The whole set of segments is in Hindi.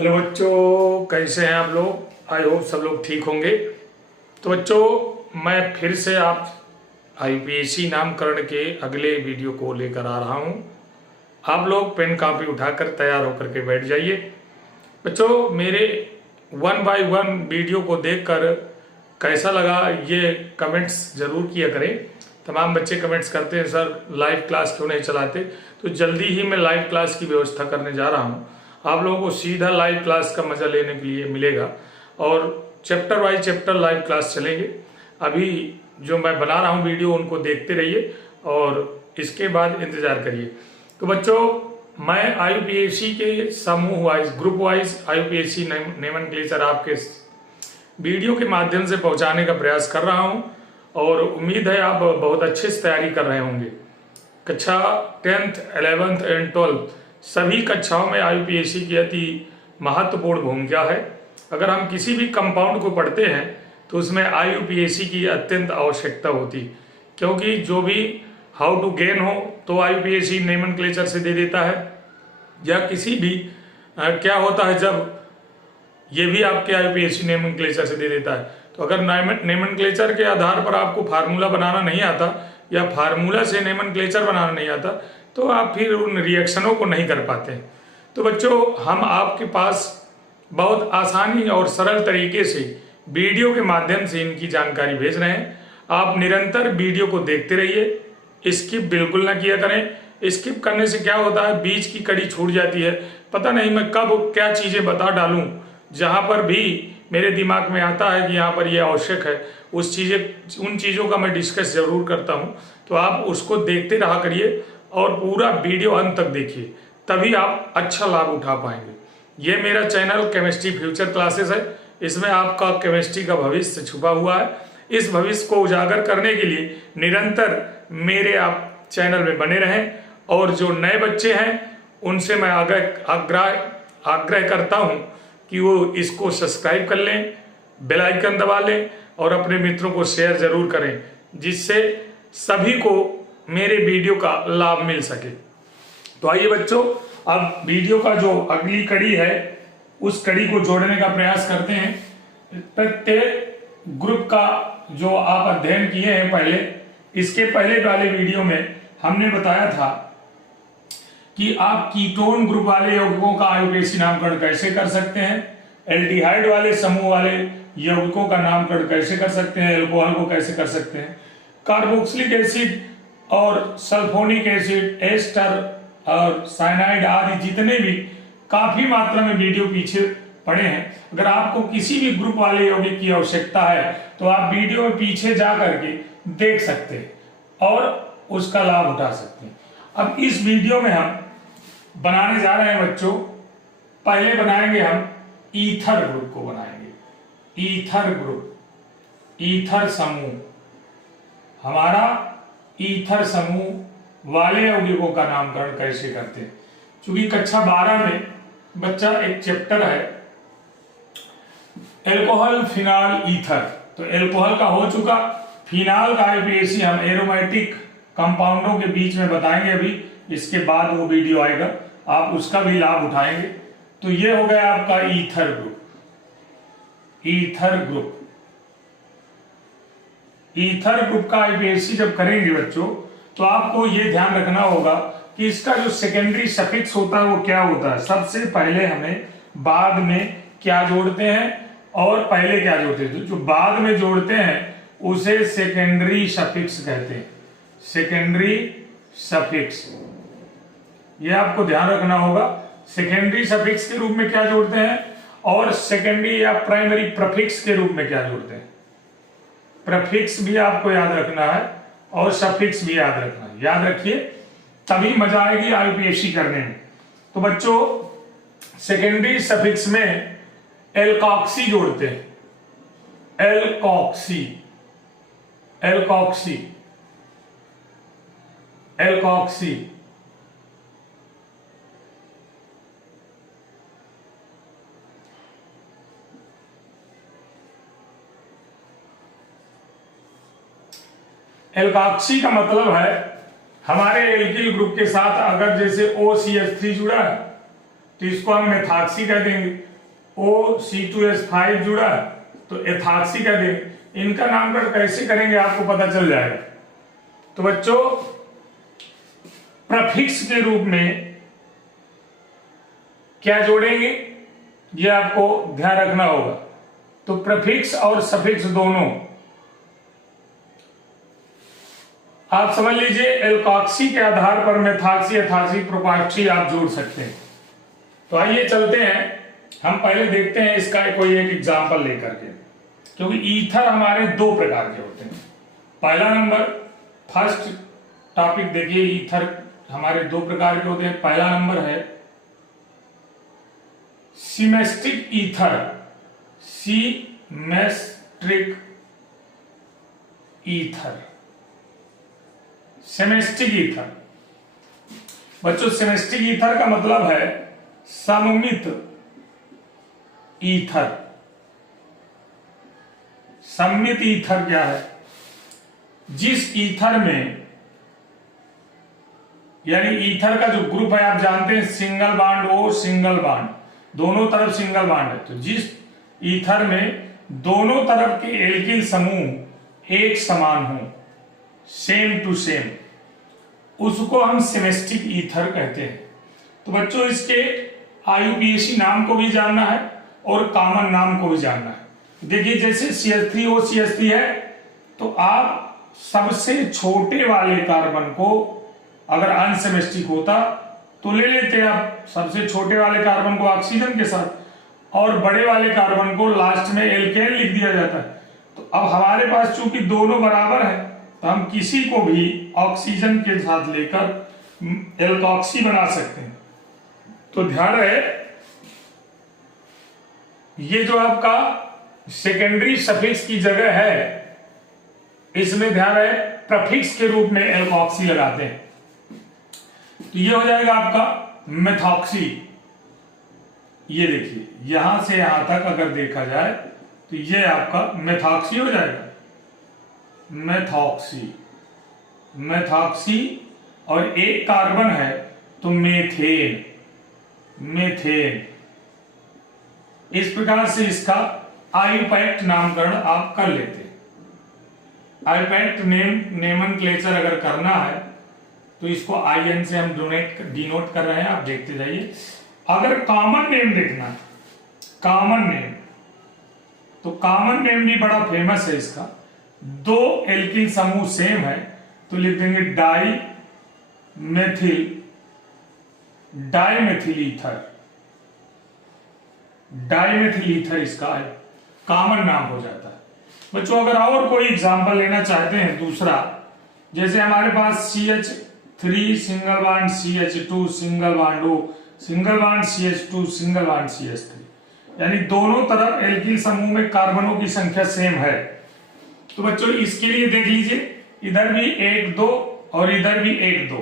हेलो बच्चों, कैसे हैं आप लोग। आई होप सब लोग ठीक होंगे। तो बच्चों, मैं फिर से आप यूपीएससी नामकरण के अगले वीडियो को लेकर आ रहा हूं। आप लोग पेन कापी उठाकर तैयार होकर के बैठ जाइए। बच्चों, मेरे 1 बाय 1 वीडियो को देखकर कैसा लगा ये कमेंट्स जरूर किया करें। तमाम बच्चे कमेंट्स करते हैं, सर लाइव क्लास क्यों नहीं चलाते। तो जल्दी ही मैं लाइव क्लास की व्यवस्था करने जा रहा हूँ। आप लोगों को सीधा लाइव क्लास का मजा लेने के लिए मिलेगा और chapter wise chapter live class चलेंगे। अभी जो मैं बना रहा हूँ वीडियो, उनको देखते रहिए और इसके बाद इंतजार करिए। तो बच्चों, मैं आईयूपीएससी के समूह वाइज, ग्रुप वाइज आईयूपीएससी नोमेनक्लेचर आपके वीडियो के माध्यम से पहुंचाने का प्रयास कर रहा हूं और उम्मीद है आप बहुत अच्छे से तैयारी कर रहे होंगे। कक्षा 10th, 11th एंड 12th सभी कक्षाओं में आईयूपीएससी की अति महत्वपूर्ण भूमिका है। अगर हम किसी भी कंपाउंड को पढ़ते हैं तो उसमें आईयूपीएससी की अत्यंत आवश्यकता होती, क्योंकि जो भी हाउ टू गेन हो तो आईयूपीएससी नोमेनक्लेचर से दे देता है, या किसी भी क्या होता है जब ये भी आपके आईयूपीएससी नोमेनक्लेचर से दे देता है। तो अगर नोमेनक्लेचर के आधार पर आपको फार्मूला बनाना नहीं आता या फार्मूला से नोमेनक्लेचर बनाना नहीं आता तो आप फिर उन रिएक्शनों को नहीं कर पाते। तो बच्चों, हम आपके पास बहुत आसानी और सरल तरीके से वीडियो के माध्यम से इनकी जानकारी भेज रहे हैं। आप निरंतर वीडियो को देखते रहिए, स्किप बिल्कुल ना किया करें। स्किप करने से क्या होता है, बीच की कड़ी छूट जाती है। पता नहीं मैं कब क्या चीज़ें बता डालूं, जहां पर भी मेरे दिमाग में आता है कि यहाँ पर ये आवश्यक है, उन चीज़ों का मैं डिस्कस जरूर करता हूँ। तो आप उसको देखते रहा करिए और पूरा वीडियो अंत तक देखिए, तभी आप अच्छा लाभ उठा पाएंगे। ये मेरा चैनल केमिस्ट्री फ्यूचर क्लासेस है। इसमें आपका केमिस्ट्री का भविष्य छुपा हुआ है। इस भविष्य को उजागर करने के लिए निरंतर मेरे आप चैनल में बने रहें। और जो नए बच्चे हैं उनसे मैं आग्रह करता हूं कि वो इसको सब्सक्राइब कर लें, बेल आइकन दबा लें और अपने मित्रों को शेयर जरूर करें, जिससे सभी को मेरे वीडियो का लाभ मिल सके। तो आइए बच्चों, अब वीडियो का जो अगली कड़ी है उस कड़ी को जोड़ने का प्रयास करते हैं। प्रत्येक ग्रुप का जो आप अध्ययन किए हैं पहले, इसके पहले वाले वीडियो में हमने बताया था कि आप कीटोन ग्रुप वाले यौगिकों का आईयूपीएससी नामकरण कैसे कर सकते हैं, एल्डिहाइड वाले समूह वाले यौगिकों का नामकरण कैसे कर सकते हैं, एल्कोहल को कैसे कर सकते हैं, कार्बोक्सिलिक एसिड और सल्फोनिक एसिड, एस्टर और साइनाइड आदि जितने भी काफी मात्रा में वीडियो पीछे पड़े हैं। अगर आपको किसी भी ग्रुप वाले यौगिक की आवश्यकता है तो आप वीडियो में पीछे जा करके देख सकते हैं और उसका लाभ उठा सकते हैं। अब इस वीडियो में हम बनाने जा रहे हैं बच्चों, पहले बनाएंगे हम ईथर ग्रुप को बनाएंगे। ईथर ग्रुप, ईथर समूह, हमारा ईथर समूह वाले यौगिकों का नामकरण कैसे करते हैं। चूंकि कक्षा 12 में बच्चा एक चैप्टर है एल्कोहल, फिनाल, ईथर, तो एल्कोहल का हो चुका। फिनाल का आईयूपीएससी हम एरोमेटिक कंपाउंडों के बीच में बताएंगे अभी, इसके बाद वो वीडियो आएगा, आप उसका भी लाभ उठाएंगे। तो ये हो गया आपका ether group. Ether group, ether group का आईयूपीएससी जब करेंगे बच्चों तो आपको ये ध्यान रखना होगा कि इसका जो सेकेंडरी सफिक्स होता है वो क्या होता है। सबसे पहले हमें बाद में क्या जोड़ते हैं और पहले क्या जोड़ते हैं। तो जो बाद में जोड़ते हैं उसे सेकेंडरी सफिक्स कहते हैं। सेकेंडरी सफिक्स, ये आपको ध्यान रखना होगा। सेकेंडरी सफिक्स के रूप में क्या जोड़ते हैं और सेकेंडरी या प्राइमरी प्रफिक्स के रूप में क्या जोड़ते हैं। प्रफिक्स भी आपको याद रखना है और सफिक्स भी याद रखना है। याद रखिए, तभी मजा आएगी आईयूपीएससी करने में। तो बच्चों, सेकेंडरी सफिक्स में एल्कॉक्सी जोड़ते हैं। एल्कॉक्सी, एल्कॉक्सी, एल्कॉक्सी, एल्कॉक्सी का मतलब है हमारे एल्किल ग्रुप के साथ अगर जैसे OCH3 जुड़ा है तो इसको हम मेथॉक्सी कह देंगे। O(C2H5) जुड़ा तो एथॉक्सी कर देंगे। इनका नामकरण कैसे करेंगे आपको पता चल जाएगा। तो बच्चों प्रफिक्स के रूप में क्या जोड़ेंगे ये आपको ध्यान रखना होगा। तो प्रफिक्स और सफिक्स दोनों आप समझ लीजिए, एल्कॉक्सी के आधार पर मेथॉक्सी, एथॉक्सी, प्रोपाक्सी आप जोड़ सकते हैं। तो आइए चलते हैं, हम पहले देखते हैं इसका कोई एक एग्जांपल लेकर के, क्योंकि ईथर हमारे दो प्रकार के होते हैं। पहला नंबर, फर्स्ट टॉपिक देखिए, ईथर हमारे दो प्रकार के होते हैं। पहला नंबर है सिमेस्टिक ईथर, सिमेस्ट्रिक ईथर, सेमेस्टिक ईथर। बच्चों सेमेस्टिक ईथर का मतलब है सममित ईथर। सममित ईथर क्या है? जिस ईथर में, यानी ईथर का जो ग्रुप है आप जानते हैं, single bond O single bond, दोनों तरफ सिंगल बॉन्ड है। तो जिस ईथर में दोनों तरफ के एल्किल समूह एक समान हो, सेम टू सेम, उसको हम सेमेस्टिक ईथर कहते हैं। तो बच्चों इसके IUPAC नाम को भी जानना है और कॉमन नाम को भी जानना है। देखिए जैसे CH3O CH3 है, तो आप सबसे छोटे वाले कार्बन को अगर अनसेमेस्टिक होता तो ले लेते आप सबसे छोटे वाले कार्बन को ऑक्सीजन के साथ, और बड़े वाले कार्बन को लास्ट में एल्केन लिख दिया जाता है। तो अब हमारे पास चूंकि दोनों बराबर है, तो हम किसी को भी ऑक्सीजन के साथ लेकर एल्कॉक्सी बना सकते हैं। तो ध्यान रहे, ये जो आपका सेकेंडरी सफिक्स की जगह है, इसमें ध्यान रहे प्रफिक्स के रूप में एल्कॉक्सी लगाते हैं। तो ये हो जाएगा आपका मेथॉक्सी। ये देखिए यहां से यहां तक अगर देखा जाए तो ये आपका मेथॉक्सी हो जाएगा, मेथॉक्सी, मेथॉक्सी। और एक कार्बन है तो मेथेन, मेथेन। इस प्रकार से इसका आयुपैक्ट नामकरण आप कर लेते हैं। आयुपैक्ट नेमनक्लेचर अगर करना है तो इसको IN से हम डिनोट कर रहे हैं, आप देखते जाइए। अगर कॉमन नेम देखना, कॉमन नेम, तो कॉमन नेम भी बड़ा फेमस है इसका। दो एल्किल समूह सेम है तो लिख देंगे dimethyl, dimethyl ether, dimethyl ether इसका कॉमन नाम हो जाता है। बच्चों अगर और कोई एग्जांपल लेना चाहते हैं दूसरा, जैसे हमारे पास CH3 single bond CH2 single bond O single bond CH2 single bond CH3, यानी दोनों तरफ एल्किल समूह में कार्बनों की संख्या सेम है। तो बच्चों इसके लिए देख लीजिए, इधर भी 1 2 और इधर भी 1 2,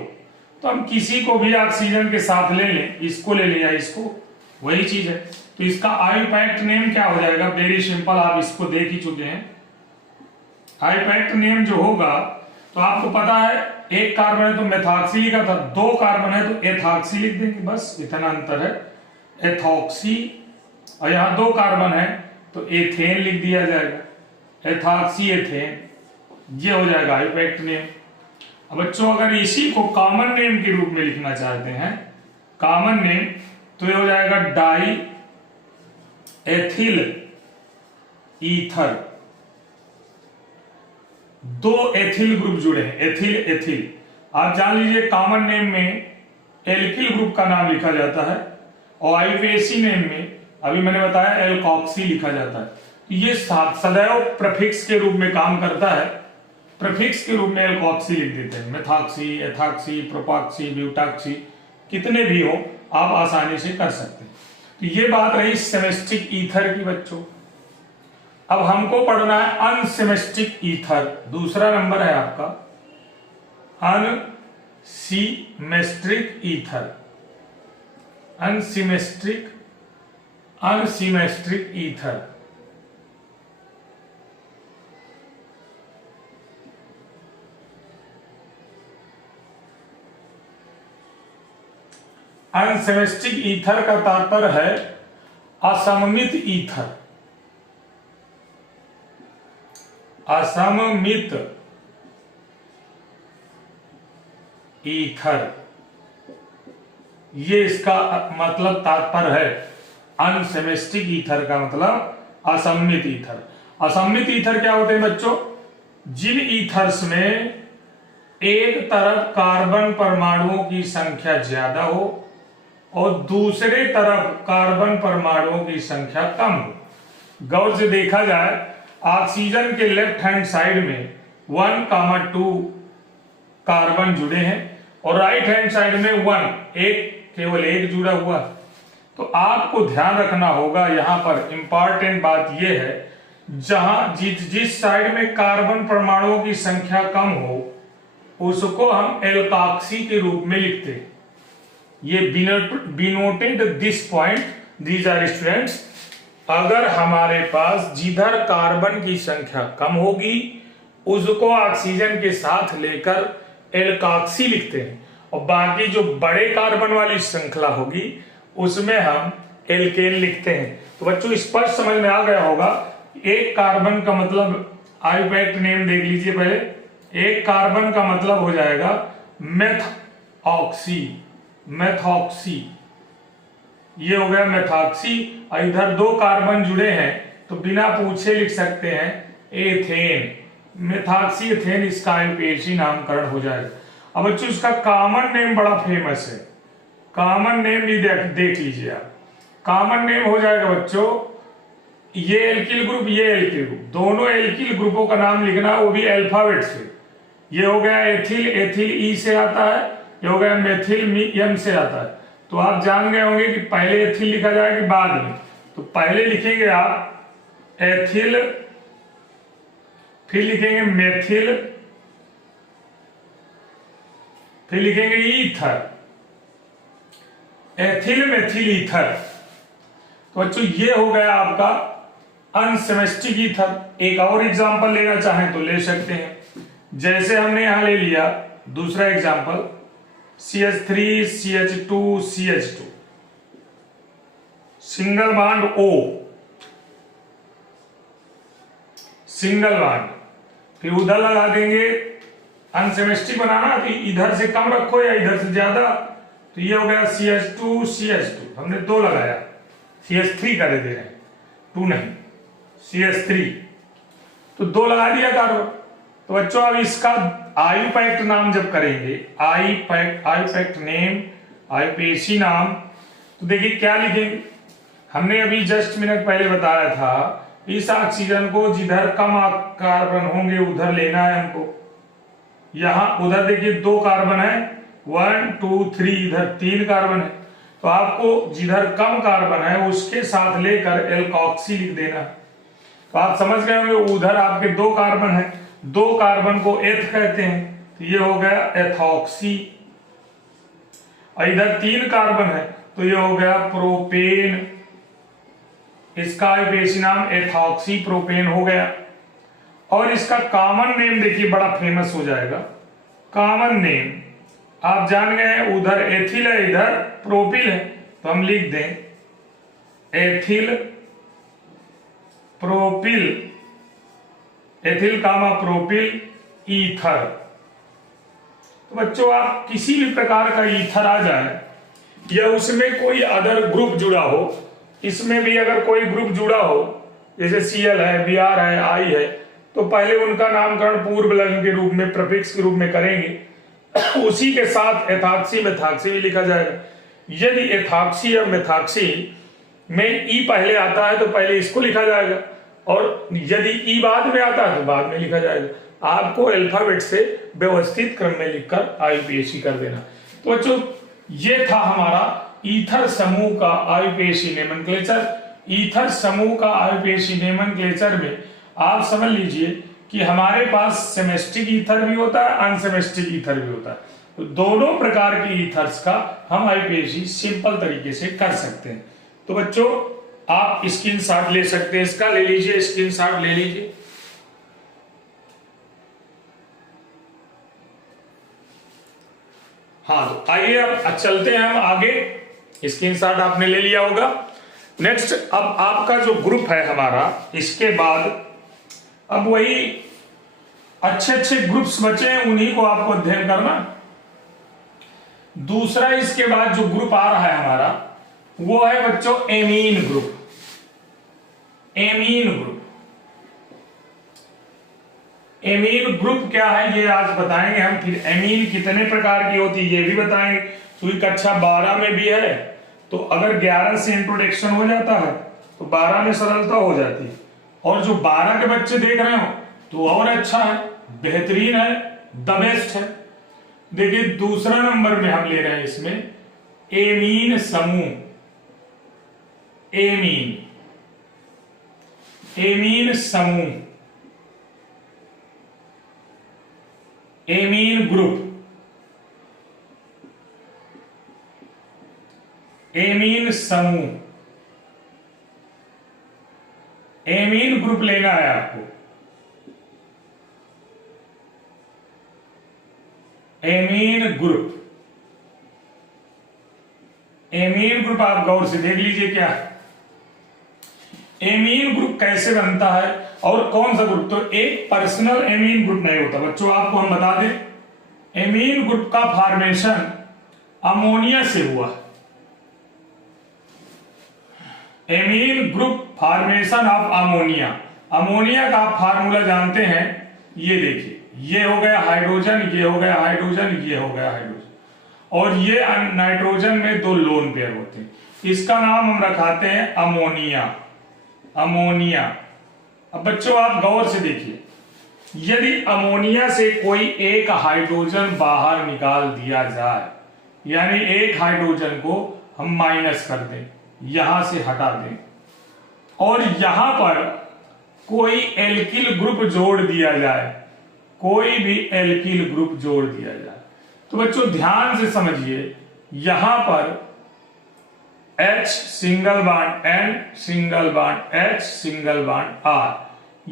तो हम किसी को भी ऑक्सीजन के साथ ले लें, इसको ले लें या इसको, वही चीज है। तो इसका आयुपैक्ट नेम क्या हो जाएगा? वेरी सिंपल, आप इसको देख ही चुके हैं। आयुपैक्ट नेम जो होगा, तो आपको पता है एक कार्बन है तो मेथॉक्सी लिखा था, दो कार्बन है तो एथॉक्सी लिख देंगे, बस इतना अंतर है, एथॉक्सी। और यहां दो कार्बन है तो एथेन लिख दिया जाएगा, एथॉक्सी एथेन, ये हो जाएगा आयुपैक्ट नेम। अब बच्चों अगर इसी को कॉमन नेम के रूप में लिखना चाहते हैं, कॉमन नेम, तो ये हो जाएगा डाई एथिल ईथर। दो एथिल ग्रुप जुड़े हैं, एथिल एथिल। आप जान लीजिए कॉमन नेम में एल्किल ग्रुप का नाम लिखा जाता है और IUPAC नेम में अभी मैंने बताया एल्कॉक्सी लिखा जाता है। ये सदैव प्रफिक्स के रूप में काम करता है, प्रफिक्स के रूप में एल्कॉक्सी लिख देते हैं। मेथॉक्सी, एथॉक्सी, प्रोपॉक्सी, ब्यूटॉक्सी, कितने भी हो आप आसानी से कर सकते हैं। तो ये बात रही सेमेस्टिक ईथर की बच्चों। अब हमको पढ़ना है अनसेमेस्टिक ईथर, दूसरा नंबर है आपका अनसीमेस्ट्रिक ईथर, अनसीमेस्ट्रिक, अनसीमेस्ट्रिक ईथर। अनसेमेस्टिक ईथर का तात्पर्य है असममित ईथर, असममित ईथर, ये इसका मतलब तात्पर्य है। अनसिमेट्रिक ईथर का मतलब असममित ईथर। असममित ईथर क्या होते हैं बच्चों? जिन ईथर्स में एक तरफ कार्बन परमाणुओं की संख्या ज्यादा हो और दूसरे तरफ कार्बन परमाणुओं की संख्या कम हो। गौर से देखा जाए, ऑक्सीजन के लेफ्ट हैंड साइड में 1,2 कार्बन जुड़े हैं और राइट हैंड साइड में 1, केवल एक जुड़ा हुआ। तो आपको ध्यान रखना होगा, यहां पर इंपॉर्टेंट बात यह है, जहां जिस साइड में कार्बन परमाणुओं की संख्या कम हो उसको हम एल्काक्सी के रूप में लिखते हैं। ये denoted this point, these are students. अगर हमारे पास जिधर कार्बन की संख्या कम होगी उसको ऑक्सीजन के साथ लेकर एल्काक्सी लिखते हैं और बाकी जो बड़े कार्बन वाली श्रृंखला होगी उसमें हम एल्केन लिखते हैं। तो बच्चों स्पष्ट समझ में आ गया होगा। एक कार्बन का मतलब आयुपैक्ट नेम देख लीजिए पहले। एक कार्बन का मतलब हो जाएगा मेथऑक्सी, मेथॉक्सी, ये हो गया मेथॉक्सी। और इधर 2 कार्बन जुड़े हैं तो बिना पूछे लिख सकते हैं एथेन, मेथॉक्सी एथेन, इसका आयुपीएसी नामकरण हो जाएगा। अब बच्चों इसका कॉमन नेम बड़ा फेमस है, कॉमन नेम भी देख लीजिए आप। कॉमन नेम हो जाएगा बच्चों, ये एल्किल ग्रुप, ये एल्किल ग्रुप, दोनों एल्किल ग्रुपों का नाम लिखना, वो भी अल्फाबेट से। ये हो गया एथिल, एथिल ई से आता है, ये हो गया मेथिल एम से आता है। तो आप जान गए होंगे कि पहले एथिल लिखा जाएगा कि बाद में। तो पहले लिखेंगे आप एथिल, फिर लिखेंगे मेथिल, फिर लिखेंगे ईथर, एथिल मेथिल ईथर। तो बच्चों ये हो गया आपका अनसिमेट्रिक ईथर। एक और एग्जांपल लेना चाहें तो ले सकते हैं, जैसे हमने यहां ले लिया दूसरा example CH3 CH2 CH2, single bond O, single bond, फिर उधर लगा देंगे। अनसिमेट्रिक बनाना तो इधर से कम रखो या इधर से ज्यादा। तो ये हो गया CH2 CH2, हमने 2 लगाया, CH3 कर दे रहे हैं, 2 नहीं, CH3, तो 2 लगा दिया कार्बन। तो बच्चों अब इसका आयुपैक्ट नाम जब करेंगे, आयुपैक्ट नेम, आयुपीएसी नाम, तो देखिए क्या लिखेंगे। हमने अभी जस्ट मिनट पहले बताया था, इस ऑक्सीजन को जिधर कम कार्बन होंगे उधर लेना है हमको। यहां उधर देखिए 2 कार्बन है, 1 2 3, इधर 3 कार्बन है। तो आपको जिधर कम कार्बन है उसके साथ लेकर एल्कॉक्सी लिख देना। तो आप समझ गए होंगे, उधर आपके 2 कार्बन है, 2 कार्बन को एथ कहते हैं, तो ये हो गया एथॉक्सी। और इधर 3 कार्बन है तो ये हो गया प्रोपेन, इसका आयुपीएसी नाम एथॉक्सी प्रोपेन हो गया। और इसका कॉमन नेम देखिए बड़ा फेमस हो जाएगा। कॉमन नेम आप जान गए हैं, उधर एथिल है इधर प्रोपिल है, तो हम लिख दें एथिल प्रोपिल, एथिल कामा प्रोपिल ईथर। तो बच्चों आप किसी भी प्रकार का ईथर आ जाए या उसमें कोई अदर ग्रुप जुड़ा हो, इसमें भी अगर कोई ग्रुप जुड़ा हो जैसे Cl है, Br है, I है, तो पहले उनका नामकरण पूर्व लिंग के रूप में, प्रफिक्स के रूप में करेंगे। उसी के साथ एथॉक्सी मेथॉक्सी भी लिखा जाएगा। यदि एथॉक्सी और मेथॉक्सी में ई पहले आता है तो पहले इसको लिखा जाएगा, और यदि ई बाद में आता है तो बाद में लिखा जाएगा। आपको अल्फाबेट से व्यवस्थित क्रम में लिखकर आयुपीएसी कर देना। तो बच्चों ये था हमारा ईथर समूह का आयुपीएसी नोमेनक्लेचर। ईथर समूह का आयुपीएसी नोमेनक्लेचर में आप समझ लीजिए कि हमारे पास सिमेट्रिक ईथर भी होता है, अनसिमेट्रिक ईथर भी होता है। तो दोनों प्रकार के ईथर्स का हम आयुपीएसी सिंपल तरीके से कर सकते हैं। तो बच्चों आप स्क्रीनशॉट ले सकते हैं, इसका ले लीजिए, स्क्रीनशॉट ले लीजिए। हाँ तो आइए अब चलते हैं हम आगे। स्क्रीनशॉट आपने ले लिया होगा। नेक्स्ट, अब आपका जो ग्रुप है हमारा, इसके बाद अब वही अच्छे अच्छे ग्रुप्स बचे हैं, उन्हीं को आपको अध्ययन करना। दूसरा इसके बाद जो ग्रुप आ रहा है हमारा, वो है बच्चों amine group. Amine group, amine group क्या है ये आज बताएंगे हम। फिर एमीन कितने प्रकार की होती है ये भी बताएंगे, क्योंकि कक्षा 12 में भी है। तो अगर 11 से इंट्रोडक्शन हो जाता है तो 12 में सरलता हो जाती है, और जो 12 के बच्चे देख रहे हो तो और अच्छा है, बेहतरीन है, द बेस्ट है। देखिए दूसरा नंबर में हम ले रहे हैं इसमें एमीन समूह। एमीन, एमीन समूह, एमीन ग्रुप, एमीन समूह, एमीन ग्रुप लेना है आपको। एमीन ग्रुप, एमीन ग्रुप आप गौर से देख लीजिए क्या है। एमीन ग्रुप कैसे बनता है और कौन सा ग्रुप? तो एक पर्सनल एमीन ग्रुप नहीं होता बच्चों, आपको हम बता दें। एमीन ग्रुप का फॉर्मेशन अमोनिया से हुआ। Amine group formation of ammonia. Ammonia का आप फार्मूला जानते हैं, ये देखिए, ये हो गया हाइड्रोजन, ये हो गया हाइड्रोजन, ये हो गया हाइड्रोजन, और ये नाइट्रोजन में 2 लोन पेयर होते हैं। इसका नाम हम रखाते हैं अमोनिया। अमोनिया। अब बच्चों आप गौर से देखिए, यदि अमोनिया से कोई एक हाइड्रोजन बाहर निकाल दिया जाए, यानी एक हाइड्रोजन को हम माइनस कर दें, यहां से हटा दें, और यहां पर कोई एल्किल ग्रुप जोड़ दिया जाए, कोई भी एल्किल ग्रुप जोड़ दिया जाए, तो बच्चों ध्यान से समझिए, यहां पर H single bond N single bond H single bond R,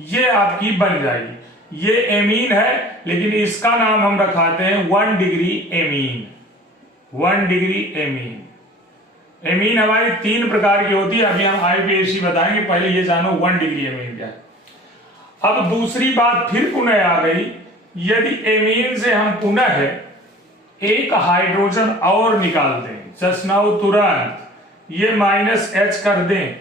ये आपकी बन जाएगी। ये एमीन है, लेकिन इसका नाम हम रखाते हैं 1 degree amine. 1 degree amine. Amine हमारी 3 प्रकार की होती है, अभी हम IUPAC बताएंगे, पहले ये जानो 1 डिग्री एमीन क्या है। अब दूसरी बात फिर पुनः आ गई, यदि एमीन से हम पुनः एक हाइड्रोजन और निकाल दें, जस्ट नाउ तुरंत ये -H कर दें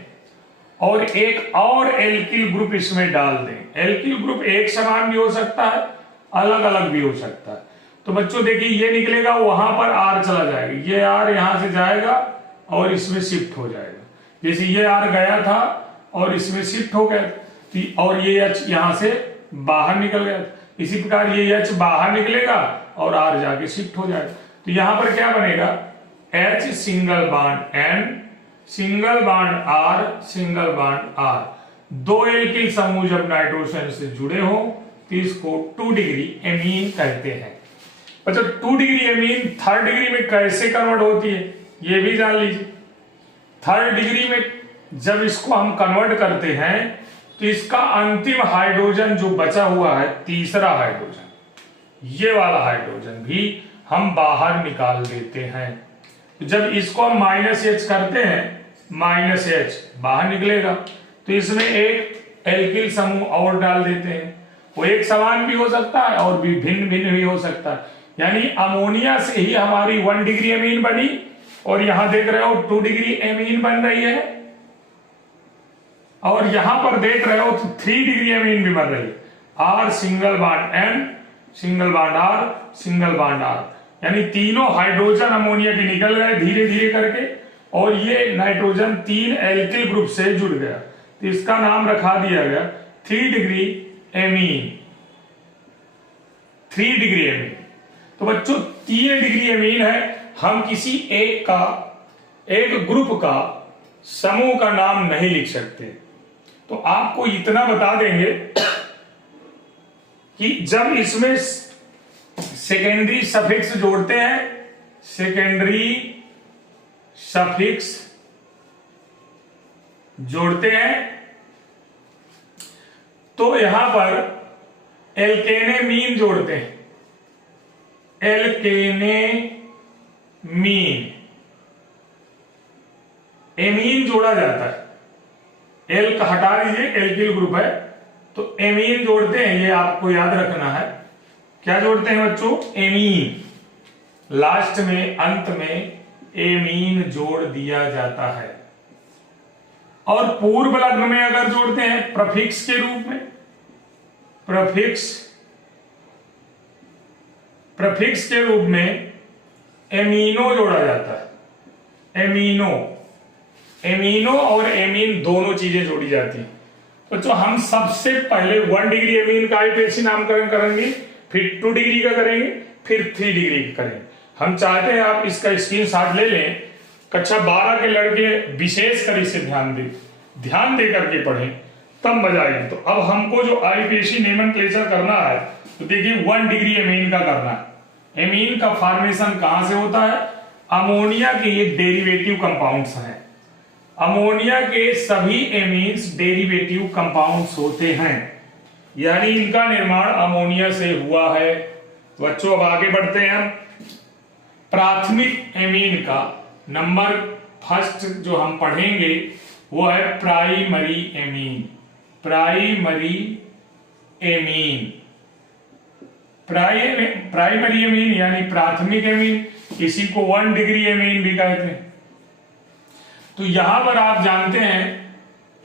और एक और एल्किल ग्रुप इसमें डाल दें। एल्किल ग्रुप एक समान भी हो सकता है, अलग अलग भी हो सकता है। तो बच्चों देखिए ये निकलेगा, वहां पर R चला जाएगा, ये R यहां से जाएगा और इसमें शिफ्ट हो जाएगा। जैसे ये R गया था और इसमें शिफ्ट हो गया, और ये H यहां से बाहर निकल गया, इसी प्रकार ये H बाहर निकलेगा और R जाके शिफ्ट हो जाएगा। तो यहां पर क्या बनेगा, H single bond N single bond R single bond R। 2 alkyl समूह जब नाइट्रोजन से जुड़े हो तो इसको 2 डिग्री एमीन कहते हैं। अच्छा, 2 डिग्री एमीन 3rd डिग्री में कैसे कन्वर्ट होती है ये भी जान लीजिए। 3rd डिग्री में जब इसको हम कन्वर्ट करते हैं तो इसका अंतिम हाइड्रोजन जो बचा हुआ है, तीसरा हाइड्रोजन, ये वाला हाइड्रोजन भी हम बाहर निकाल देते हैं। जब इसको हम -H करते हैं, -H बाहर निकलेगा, तो इसमें एक एल्किल समूह और डाल देते हैं। वो एक समान भी हो सकता है और भी भिन्न भिन्न भी हो सकता है। यानी अमोनिया से ही हमारी 1 डिग्री एमीन बनी, और यहां देख रहे हो 2 डिग्री एमीन बन रही है, और यहां पर देख रहे हो तो 3 डिग्री एमीन भी बन रही है। R single bond N single bond R single bond R, यानी तीनों हाइड्रोजन अमोनिया के निकल गए धीरे धीरे करके, और ये नाइट्रोजन 3 एल्किल ग्रुप से जुड़ गया, तो इसका नाम रखा दिया गया 3 डिग्री एमीन। 3 degree amine. तो बच्चों 3 डिग्री एमीन है, हम किसी एक ग्रुप का समूह का नाम नहीं लिख सकते। तो आपको इतना बता देंगे कि जब इसमें सेकेंडरी सफिक्स जोड़ते हैं, सेकेंडरी सफिक्स जोड़ते हैं, तो यहां पर एल्केनेमीन जोड़ते हैं। एल्केनेमीन, एमीन जोड़ा जाता है। एल का हटा दीजिए, एल्किल ग्रुप है तो एमीन जोड़ते हैं, ये आपको याद रखना है। क्या जोड़ते हैं बच्चों? एमीन। लास्ट में, अंत में एमीन जोड़ दिया जाता है। और पूर्व लग्न में अगर जोड़ते हैं प्रफिक्स के रूप में, प्रफिक्स के रूप में एमीनो जोड़ा जाता है। एमीनो और एमीन दोनों चीजें जोड़ी जाती हैं। तो हम सबसे पहले 1 डिग्री एमीन का आईपीएसी नामकरण करेंगे, फिर 2 डिग्री का करेंगे, फिर 3 डिग्री का करेंगे। हम चाहते हैं आप इसका स्क्रीनशॉट ले लें। कक्षा 12 के लड़के विशेषकर इसे ध्यान दे करके पढ़ें, तब मजा आएगी। तो अब हमको जो आईपीएसी नोमेनक्लेचर करना है, तो देखिए 1 डिग्री एमीन का करना है। एमीन का फॉर्मेशन कहां से होता है? अमोनिया के ये डेरिवेटिव कंपाउंड्स हैं। अमोनिया के सभी एमीन्स डेरिवेटिव कंपाउंड्स होते हैं, यानी इनका निर्माण अमोनिया से हुआ है। बच्चों अब आगे बढ़ते हैं हम। प्राथमिक एमीन का नंबर फर्स्ट जो हम पढ़ेंगे वो है प्राइमरी एमीन। प्राइमरी एमीन यानी प्राथमिक एमीन, किसी को 1 डिग्री एमीन भी कहते हैं। तो यहां पर आप जानते हैं,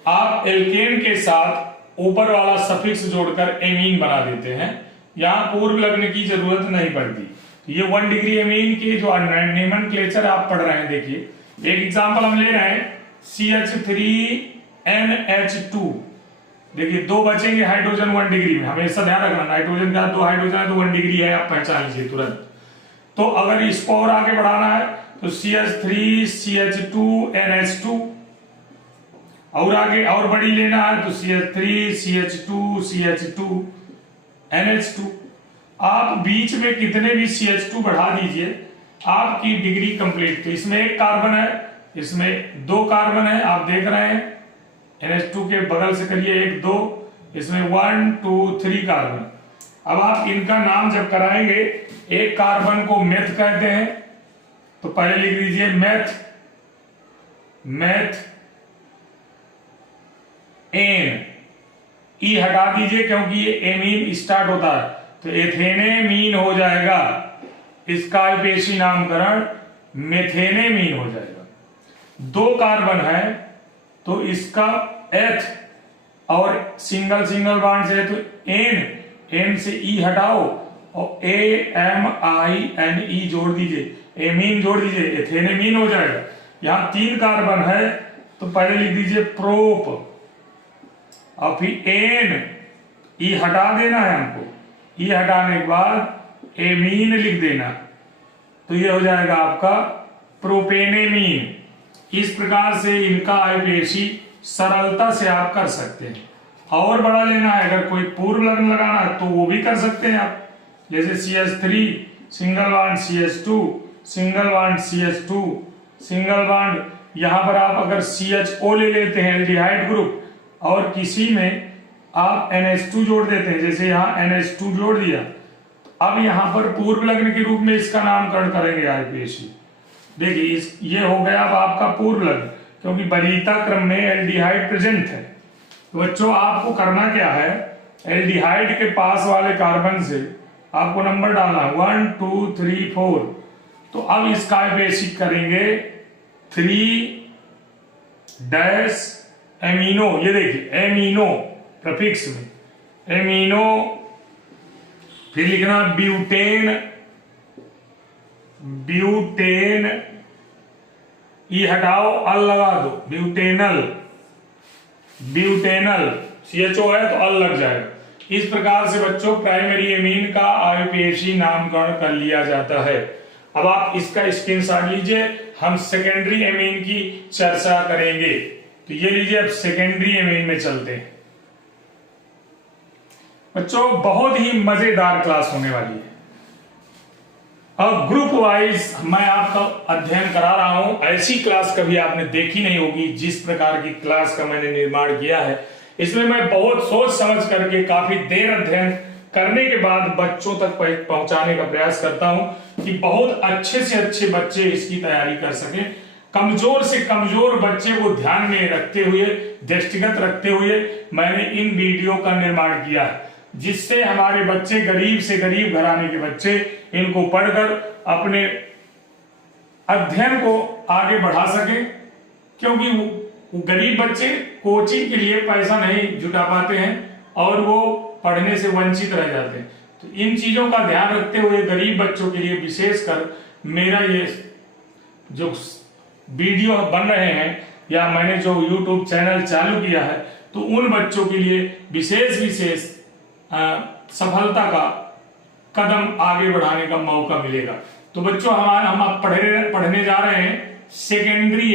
आप एल्केन के साथ ऊपर वाला सफिक्स जोड़कर एमीन बना देते हैं, यहां पूर्व लग्न की जरूरत नहीं पड़ती। तो ये 1 डिग्री एमीन के जो नोमेनक्लेचर आप पढ़ रहे हैं, देखिए एक एग्जांपल हम ले रहे हैं CH3NH2। देखिए 2 बचेंगे हाइड्रोजन 1 डिग्री में, हमेशा ध्यान रखना, नाइट्रोजन का 2 हाइड्रोजन है तो 1 डिग्री है, आप पहचान लीजिए तुरंत। तो अगर इसको और आगे बढ़ाना है तो CH3CH2NH2, और आगे और बड़ी लेना है तो CH3CH2CH2NH2। आप बीच में कितने भी CH2 बढ़ा दीजिए, आपकी डिग्री कंप्लीट। तो इसमें 1 कार्बन है, इसमें 2 कार्बन है, आप देख रहे हैं। NH2 के बगल से करिए 1 2, इसमें 1 2 3 कार्बन। अब आप इनका नाम जब कराएंगे, एक कार्बन को मेथ कहते हैं, तो पहले लिख दीजिए मेथ एन। ई हटा दीजिए क्योंकि ये एमीन स्टार्ट होता है, तो एथेनेमीन हो जाएगा। इसका आईपीएसी नामकरण मेथेनेमीन हो जाएगा। 2 कार्बन है तो इसका एथ और सिंगल बॉन्ड से, तो एन से ई हटाओ और AMINE जोड़ दीजिए, एमीन जोड़ दीजिए, एथेनेमीन हो जाएगा। यहां 3 कार्बन है तो पहले लिख दीजिए प्रोप, और फिर एन, ई हटा देना है हमको, ई हटाने के बाद एमीन लिख देना, तो ये हो जाएगा आपका प्रोपेनेमीन। इस प्रकार से इनका आईपीएसी सरलता से आप कर सकते हैं। और बड़ा लेना है, अगर कोई पूर्व लग्न लगाना है तो वो भी कर सकते हैं आप, जैसे CH3 single bond CH2 single bond CH2 single bond. यहां पर आप अगर CHO ले लेते हैं एल्डिहाइड ग्रुप, और किसी में आप NH2 जोड़ देते हैं, जैसे यहां NH2 जोड़ दिया, अब यहां पर पूर्व लग्न के रूप में इसका नामकरण करेंगे आईपीएसी। देखिए ये हो गया अब आपका पूर्व लग्न, क्योंकि वरीयता क्रम में एल्डिहाइड प्रेजेंट है। तो बच्चों आपको करना क्या है, एल्डिहाइड के पास वाले कार्बन से आपको नंबर डालना है 1 2 3 4। तो अब इसका बेसिक करेंगे 3 डैश एमिनो। ये देखिए एमिनो प्रफिक्स में एमिनो, फिर लिखना ब्यूटेन, ई हटाओ अल लगा दो, ब्यूटेनल CHO है तो अल लग जाएगा। इस प्रकार से बच्चों प्राइमरी एमीन का आईपीएसी नामकरण कर लिया जाता है। अब आप इसका स्क्रीनशॉट लीजिए, हम सेकेंडरी एमीन की चर्चा करेंगे। तो ये लीजिए, अब सेकेंडरी एमीन में चलते हैं। बच्चों बहुत ही मजेदार क्लास होने वाली है। अब ग्रुप वाइज मैं आपका अध्ययन करा रहा हूं, ऐसी क्लास कभी आपने देखी नहीं होगी जिस प्रकार की क्लास का मैंने निर्माण किया है। इसमें मैं बहुत सोच समझ करके काफी देर अध्ययन करने के बाद बच्चों तक पहुंचाने का प्रयास करता हूं कि बहुत अच्छे से अच्छे बच्चे इसकी तैयारी कर सकें। कमजोर से कमजोर बच्चे को ध्यान में रखते हुए, दृष्टिगत रखते हुए मैंने इन वीडियो का निर्माण किया है, जिससे हमारे बच्चे, गरीब से गरीब घराने के बच्चे, इनको पढ़कर अपने अध्ययन को आगे बढ़ा सके। क्योंकि वो गरीब बच्चे कोचिंग के लिए पैसा नहीं जुटा पाते हैं और वो पढ़ने से वंचित रह जाते हैं। तो इन चीजों का ध्यान रखते हुए गरीब बच्चों के लिए विशेषकर मेरा ये जो वीडियो बन रहे हैं या मैंने जो YouTube चैनल चालू किया है, तो उन बच्चों के लिए विशेष सफलता का कदम आगे बढ़ाने का मौका मिलेगा। तो बच्चों हम आप पढ़ने जा रहे हैं सेकेंडरी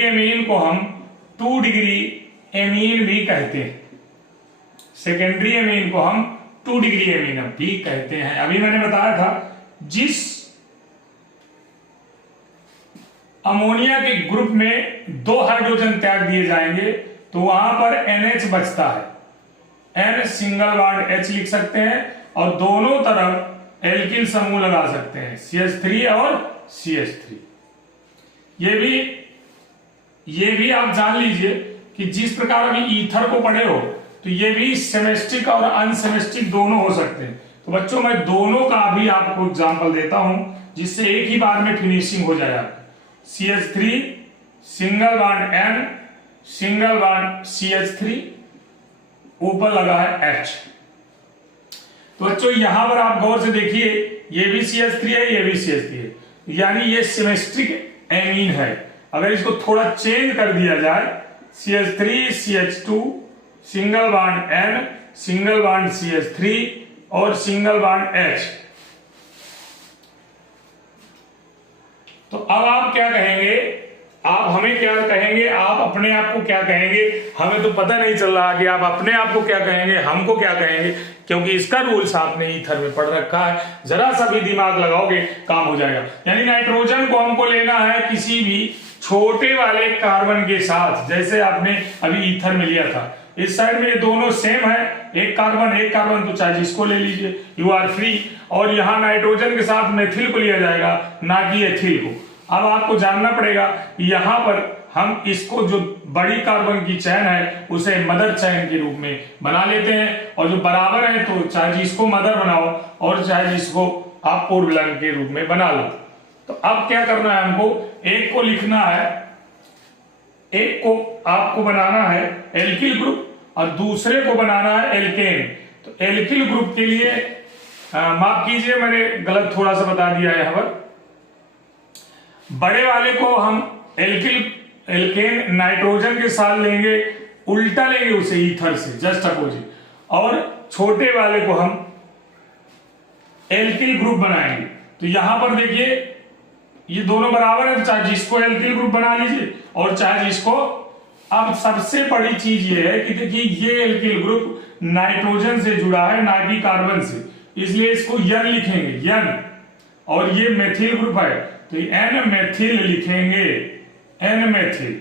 एमीन को हम 2 डिग्री एमीन भी कहते हैं। सेकेंडरी एमीन को हम 2 डिग्री एमीन भी कहते हैं। अभी मैंने बताया था, जिस अमोनिया के ग्रुप में 2 हाइड्रोजन त्याग दिए जाएंगे तो वहां पर NH बचता है, N सिंगल बॉन्ड H लिख सकते हैं और दोनों तरफ एल्किल समूह लगा सकते हैं, CH3 और CH3। ये भी आप जान लीजिए कि जिस प्रकार अभी ईथर को पढ़े हो, तो ये भी सेमेस्टिक और अनसेमेस्टिक दोनों हो सकते हैं। तो बच्चों मैं दोनों का भी आपको एग्जांपल देता हूं, जिससे एक ही बार में फिनिशिंग हो जाए। CH3 single bond N single bond CH3, ऊपर लगा है H। तो बच्चों यहां पर आप गौर से देखिए, ये भी CH3 है, ये भी CH3 है, यानी ये सिमेस्ट्रिक एमीन है। अगर इसको थोड़ा चेंज कर दिया जाए, CH3 CH2 single bond N single bond CH3 और सिंगल बॉन्ड H, तो अब आप क्या कहेंगे, आप हमें क्या कहेंगे, आप अपने आप को क्या कहेंगे? हमें तो पता नहीं चल रहा कि आप अपने आप को क्या कहेंगे, हमको क्या कहेंगे, क्योंकि इसका रूल्स आपने ईथर में पढ़ रखा है। जरा सा भी दिमाग लगाओगे काम हो जाएगा। यानी नाइट्रोजन को हमको लेना है किसी भी छोटे वाले कार्बन के साथ, जैसे आपने अभी ईथर में लिया था। इस साइड में ये दोनों सेम है, एक कार्बन, तो चाहे जिसको ले लीजिए, यू आर फ्री। और यहाँ नाइट्रोजन के साथ मेथिल को लिया जाएगा, ना कि एथिल को। अब आपको जानना पड़ेगा, यहाँ पर हम इसको जो बड़ी कार्बन की चैन है उसे मदर चैन के रूप में बना लेते हैं, और जो बराबर है तो चाहे जिसको मदर बनाओ और चाहे जिसको आप पूर्वलंग के रूप में बना लो। तो अब क्या करना है हमको, एक को लिखना है, एक को आपको बनाना है एल्किल ग्रुप और दूसरे को बनाना है एल्केन। तो एल्किल ग्रुप के लिए माफ कीजिए, मैंने गलत थोड़ा सा बता दिया है। यहाँ पर बड़े वाले को हम एल्केन नाइट्रोजन के साथ लेंगे, उल्टा लेंगे उसे ईथर से, जस्ट अपोजिट, और छोटे वाले को हम एल्किल ग्रुप बनाएंगे। तो यहां पर देखिए ये दोनों बराबर है, चाहे जिसको एल्किल ग्रुप बना लीजिए और चाहे जिसको। अब सबसे बड़ी चीज ये है कि देखिए ये एल्किल ग्रुप नाइट्रोजन से जुड़ा है, ना कि कार्बन से, इसलिए इसको यन लिखेंगे, यन। और ये मेथिल ग्रुप है तो एन मेथिल लिखेंगे, एन मेथिल।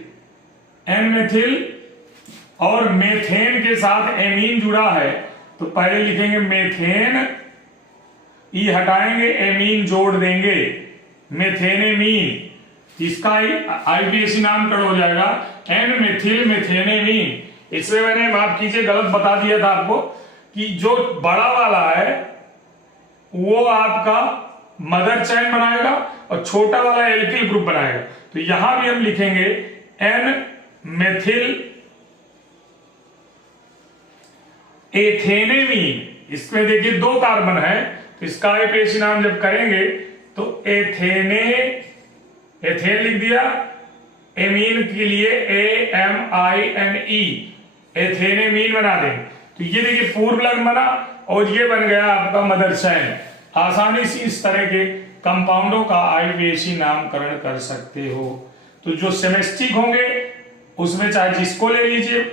और मेथेन के साथ एमीन जुड़ा है तो पहले लिखेंगे मेथेन, ई हटाएंगे, एमीन जोड़ देंगे, मेथेनेमीन। इसका आईपीएसी नामकरण हो जाएगा एन मेथिल मेथेनेमीन। इसलिए मैंने माफ कीजिए गलत बता दिया था आपको कि जो बड़ा वाला है वो आपका मदर चैन बनाएगा और छोटा वाला एल्किल ग्रुप बनाएगा। तो यहां भी हम लिखेंगे एन मेथिल एथेनेमीन। इसमें देखिए 2 कार्बन है तो इसका आईपीएसी नाम जब करेंगे तो एथेन लिख दिया, एमीन के लिए AMINE, एथेनेमीन बना देंगे। तो ये देखिए पूर्वलंग बना और ये बन गया आपका मदर चैन। आसानी से इस तरह के कंपाउंडों का आईपीएसी नामकरण कर सकते हो। तो जो सेमेस्टिक होंगे उसमें चाहे जिसको ले लीजिए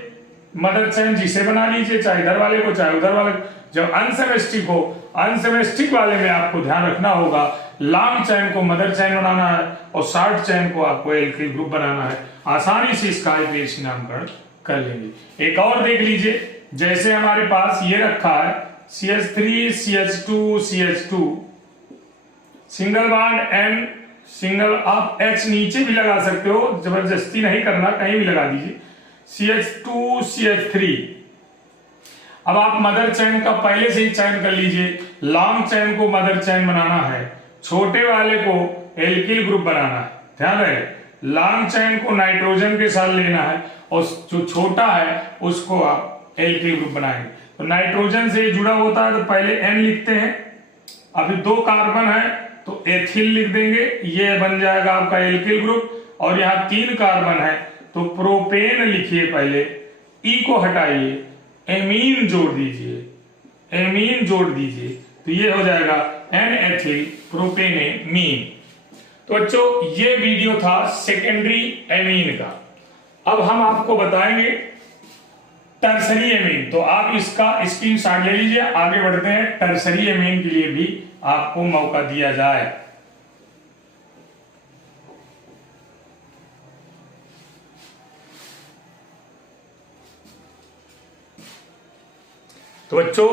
मदर चैन, जिसे बना लीजिए, चाहे इधर वाले को चाहे उधर वाले को। जब अनसेमेस्टिक हो, अनसेमेस्टिक वाले में आपको ध्यान रखना होगा लॉन्ग चैन को मदर चैन बनाना है और शॉर्ट चैन को आपको एल्किल ग्रुप बनाना है। आसानी से इसका आईपीएसी नामकरण कर लेंगे। एक और देख लीजिए, जैसे हमारे पास ये रखा है CH3 CH2 CH2 single bond N single, आप H नीचे भी लगा सकते हो, जबरदस्ती नहीं करना, कहीं भी लगा दीजिए। CH2 CH3, अब आप मदर चैन का पहले से ही चयन कर लीजिए। लॉन्ग चैन को मदर चैन बनाना है, छोटे वाले को एल्किल ग्रुप बनाना है। ध्यान रहे, लॉन्ग चैन को नाइट्रोजन के साथ लेना है और जो छोटा है उसको आप एल्किल ग्रुप बनाएंगे। तो नाइट्रोजन से जुड़ा होता है तो पहले N लिखते हैं, अभी 2 कार्बन है तो एथिल लिख देंगे, ये बन जाएगा आपका एल्किल ग्रुप। और यहाँ 3 कार्बन है तो प्रोपेन लिखिए, पहले E को हटाइए, एमीन जोड़ दीजिए, एमीन जोड़ दीजिए, तो ये हो जाएगा N एथिल प्रोपेनेमीन। तो बच्चों ये वीडियो था सेकेंडरी एमीन का। अब हम आपको बताएंगे टर्सरी एमीन, तो आप इसका स्क्रीनशॉट ले लीजिए। आगे बढ़ते हैं, टर्सरी एमीन के लिए भी आपको मौका दिया जाए। तो बच्चों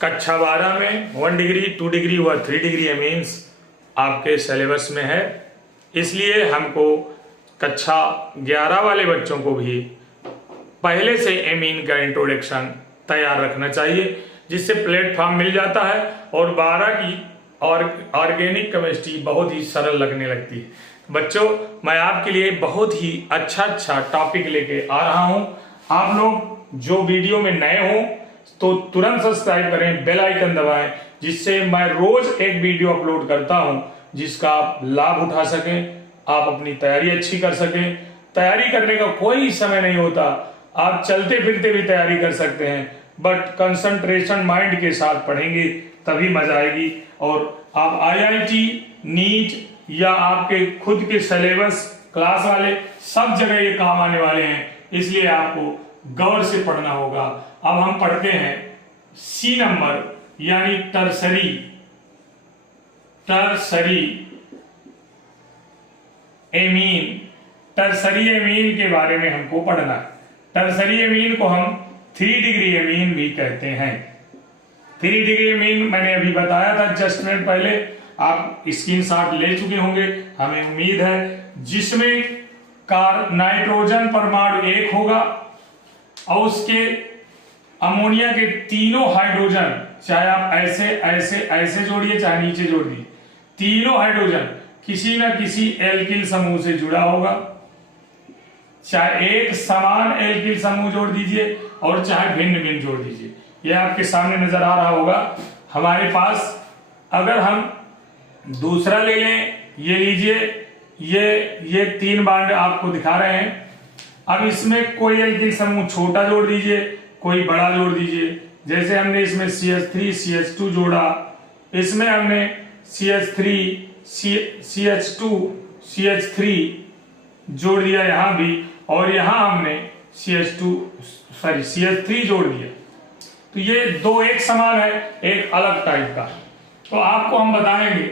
कक्षा 12 में 1 डिग्री 2 डिग्री व 3 डिग्री एमीन्स आपके सिलेबस में है, इसलिए हमको कक्षा 11 वाले बच्चों को भी पहले से एमीन का इंट्रोडक्शन तैयार रखना चाहिए, जिससे प्लेटफॉर्म मिल जाता है और 12 की ऑर्गेनिक केमिस्ट्री बहुत ही सरल लगने लगती है। बच्चों मैं आपके लिए बहुत ही अच्छा टॉपिक लेके आ रहा हूं। आप लोग जो वीडियो में नए हो तो तुरंत सब्सक्राइब करें, बेल आइकन दबाएं, जिससे मैं रोज एक वीडियो अपलोड करता हूं जिसका आप लाभ उठा सकें, आप अपनी तैयारी अच्छी कर सकें। तैयारी करने का कोई समय नहीं होता, आप चलते फिरते भी तैयारी कर सकते हैं, बट कंसंट्रेशन माइंड के साथ पढ़ेंगे तभी मजा आएगी। और आप IIT नीट या आपके खुद के सिलेबस क्लास वाले सब जगह ये काम आने वाले हैं, इसलिए आपको गौर से पढ़ना होगा। अब हम पढ़ते हैं C नंबर यानी टर्सरी एमीन। टर्सरी एमीन के बारे में हमको पढ़ना है। टर्सरी एमीन को हम 3 डिग्री एमीन भी कहते हैं। 3 डिग्री एमीन मैंने अभी बताया था जस्ट मिनट पहले, आप स्क्रीनशॉट ले चुके होंगे हमें उम्मीद है, जिसमें नाइट्रोजन परमाणु 1 होगा और उसके अमोनिया के तीनों हाइड्रोजन, चाहे आप ऐसे ऐसे ऐसे जोड़िए चाहे नीचे जोड़ दिए, तीनों हाइड्रोजन किसी न किसी एल्किल समूह से जुड़ा होगा। चाहे एक समान एल्किल समूह जोड़ दीजिए और चाहे भिन्न भिन्न जोड़ दीजिए, यह आपके सामने नजर आ रहा होगा हमारे पास। अगर हम दूसरा ले लें, ये लीजिए, ये 3 बॉन्ड आपको दिखा रहे हैं। अब इसमें कोई एल्किल समूह छोटा जोड़ दीजिए, कोई बड़ा जोड़ दीजिए। जैसे हमने इसमें CH3 CH2 जोड़ा, इसमें हमने CH3 CH2 CH3 जोड़ दिया यहां भी, और यहां हमने CH3 जोड़ दिया। तो ये 2 एक समान है, एक अलग टाइप का। तो आपको हम बताएंगे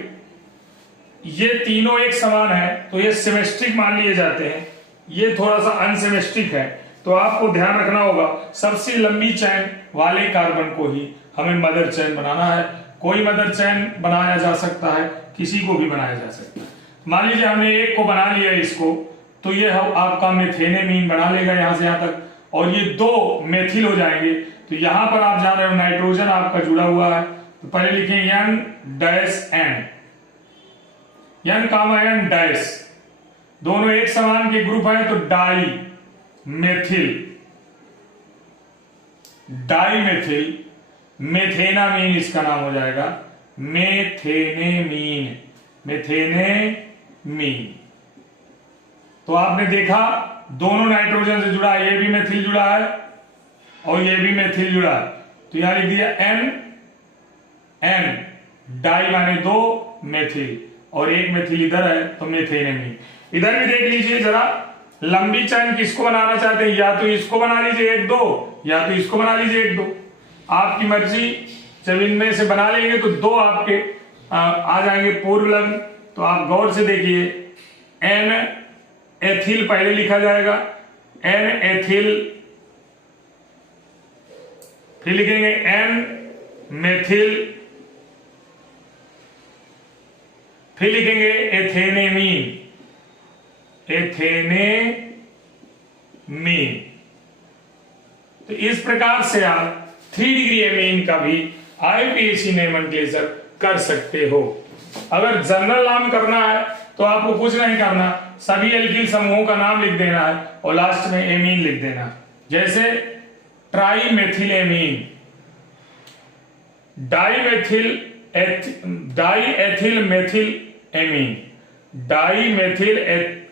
ये तीनों एक समान है तो ये सिमेट्रिक मान लिए जाते हैं, ये थोड़ा सा अनसिमेट्रिक है। तो आपको ध्यान रखना होगा सबसे लंबी चैन वाले कार्बन को ही हमें मदर चैन बनाना है। कोई मदर चैन बनाया जा सकता है, किसी को भी बनाया जा सकता है। मान लीजिए हमने एक को बना लिया इसको, तो ये आपका मेथेनेमीन बना लेगा यहां से यहां तक, और ये 2 मेथिल हो जाएंगे। तो यहां पर आप जान रहे हो नाइट्रोजन आपका जुड़ा हुआ है, तो पहले लिखें N-N, N कामा N डैश, दोनों एक समान के ग्रुप है तो डाई मेथिल मेथेनामीन इसका नाम हो जाएगा, मेथेनेमीन। तो आपने देखा दोनों नाइट्रोजन से जुड़ा है, ये भी मेथिल जुड़ा है और ये भी मेथिल जुड़ा है, तो यहां लिख दिया N डाई माने 2 मेथिल, और एक मेथिल इधर है तो मेथेनेमीन। इधर भी देख लीजिए जरा, लंबी चैन किसको बनाना चाहते हैं, या तो इसको बना लीजिए 1 2, या तो इसको बना लीजिए 1 2, आपकी मर्जी। जब इनमें से बना लेंगे तो 2 आपके आ जाएंगे पूर्व लग्न। तो आप गौर से देखिए, N एथिल पहले लिखा जाएगा, N एथिल फिर लिखेंगे एन मेथिल, फिर लिखेंगे एथेनेमीन, एथेनेमीन। तो इस प्रकार से आप 3 डिग्री एमीन का भी IUPAC नोमेनक्लेचर कर सकते हो। अगर जनरल नाम करना है तो आपको कुछ नहीं करना, सभी एल्किल समूहों का नाम लिख देना है और लास्ट में एमीन लिख देना। जैसे ट्राईमेथिलेमीन, डाईएथिल मेथिल एमीन, डाईमेथिल,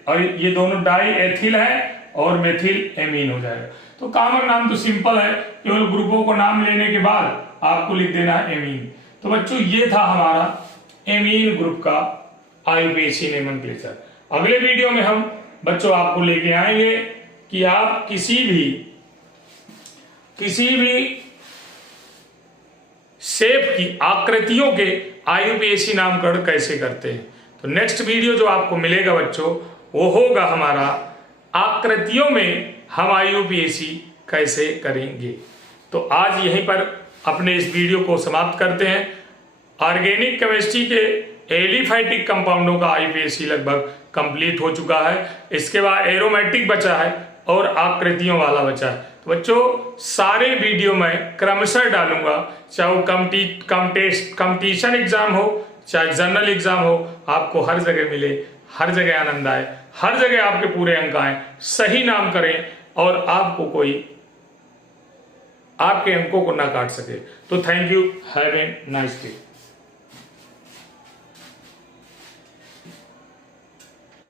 और ये दोनों डाई एथिल है और मेथिल एमीन हो जाएगा। तो कॉमन नाम तो सिंपल है, केवल ग्रुपों को नाम लेने के बाद आपको लिख देना है एमीन। तो बच्चों ये था हमारा एमीन ग्रुप का IUPAC नोमेनक्लेचर। अगले वीडियो में हम बच्चों आपको लेके आएंगे कि आप किसी भी शेप की आकृतियों के IUPAC नामकरण कैसे करते हैं। तो नेक्स्ट वीडियो जो आपको मिलेगा बच्चों वो होगा हमारा आकृतियों में हम IUPAC कैसे करेंगे। तो आज यहीं पर अपने इस वीडियो को समाप्त करते हैं। ऑर्गेनिक केमिस्ट्री के एलिफाइटिक कंपाउंडों का IUPAC लगभग कंप्लीट हो चुका है। इसके बाद एरोमेटिक बचा है और आकृतियों वाला बचा है। तो बच्चों सारे वीडियो मैं क्रमशः डालूंगा, चाहे वो कंपटीशन एग्जाम हो चाहे जनरल एग्जाम हो, आपको हर जगह मिले, हर जगह आनंद आए, हर जगह आपके पूरे अंक आए, सही नाम करें और आपको कोई आपके अंकों को ना काट सके। तो thank you, have a nice day.